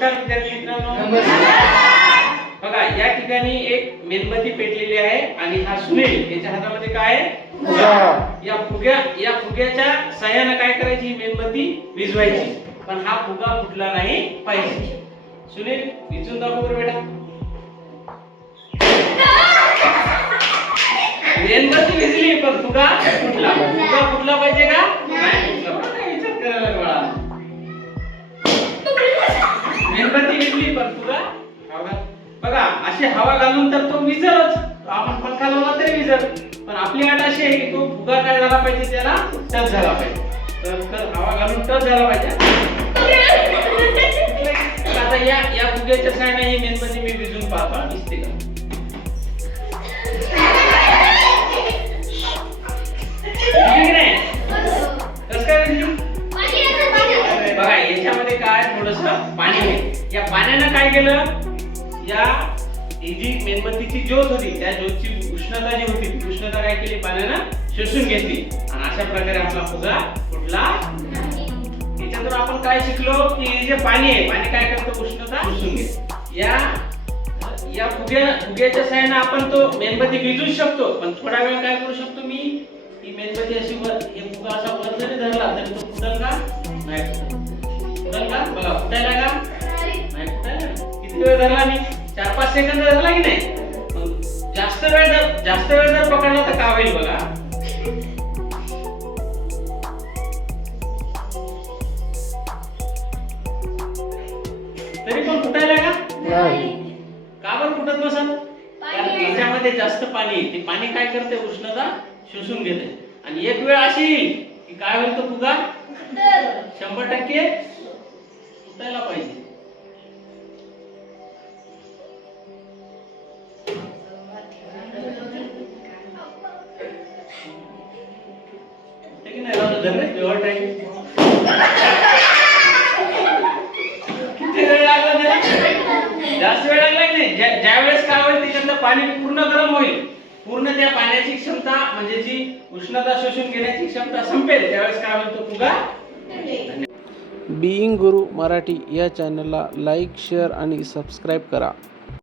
नमस्कार विद्यार्थी मित्रांनो. बघा या ठिकाणी एक मेणबत्ती पेटलेली आहे आणि हा सुनील याच्या हातामध्ये काय आहे? या फुग्या या फुग्याच्या सहाय्याने काय करायची? ही मेणबत्ती विझवायची पण हा फुगा फुटला नाही पाहिजे. सुनील विचून दाखव बरं बेटा. मेणबत्ती विझली पण फुगा फुटला. फुगा फुटला पाहिजे का? विझली पण हवा. बघा अशी हवा घालून तर तो विजलच. आपण पंखा लावला तरी विजल. पण आपली अट अशी आहे की तो फुगा काय झाला पाहिजे त्याला? टच झाला पाहिजे. तर हवा घालून टच झाला पाहिजे. आता या या फुग्याच्या साईडने ही मेणबत्ती मी विजून पाहतो दिसते का या पाण्यानं काय केलं? या ही जी मेणबत्तीची ज्योत होती त्या ज्योतची उष्णता जी होती ती उष्णता काय केली? पाण्यानं शोषून घेतली. आणि अशा प्रकारे आपला फुगा फुटला. याच्यातून आपण काय शिकलो? की हे जे पाणी आहे पाणी काय करतं? उष्णता शोषून घेत. या या फुग्या फुग्याच्या सहाय्याने आपण तो मेणबत्ती विजू शकतो. पण थोडा वेळ काय करू शकतो मी? ही मेणबत्ती अशी हे फुगा असा वर जरी धरला तरी तो फुटल का? नाही फुटल का? बघा फुटायला का? वेळ धरला मी चार पाच सेकंद धरला की नाही? जास्त वेळ जर जास्त वेळ जर पकडला तर का होईल बघा? तरी पण फुटायला का? का बरं फुटत नसल कारण याच्यामध्ये जास्त पाणी. ते पाणी काय करते? उष्णता शोषून घेते. आणि एक वेळ अशी येईल की काय होईल तो फुगा? शंभर टक्के फुटायला पाहिजे. हे किती वेळ लागला त्याला? जास्त वेळ लागला की नाही? ज्या वेळेस काय होईल त्याच्यातलं पाणी पूर्ण गरम होईल. पूर्ण त्या पाण्याची क्षमता म्हणजे जी उष्णता शोषून घेण्याची क्षमता संपेल त्यावेळेस काय होईल तो फुगा? बिईंग गुरु मराठी या चॅनलला लाईक शेअर आणि सबस्क्राईब करा.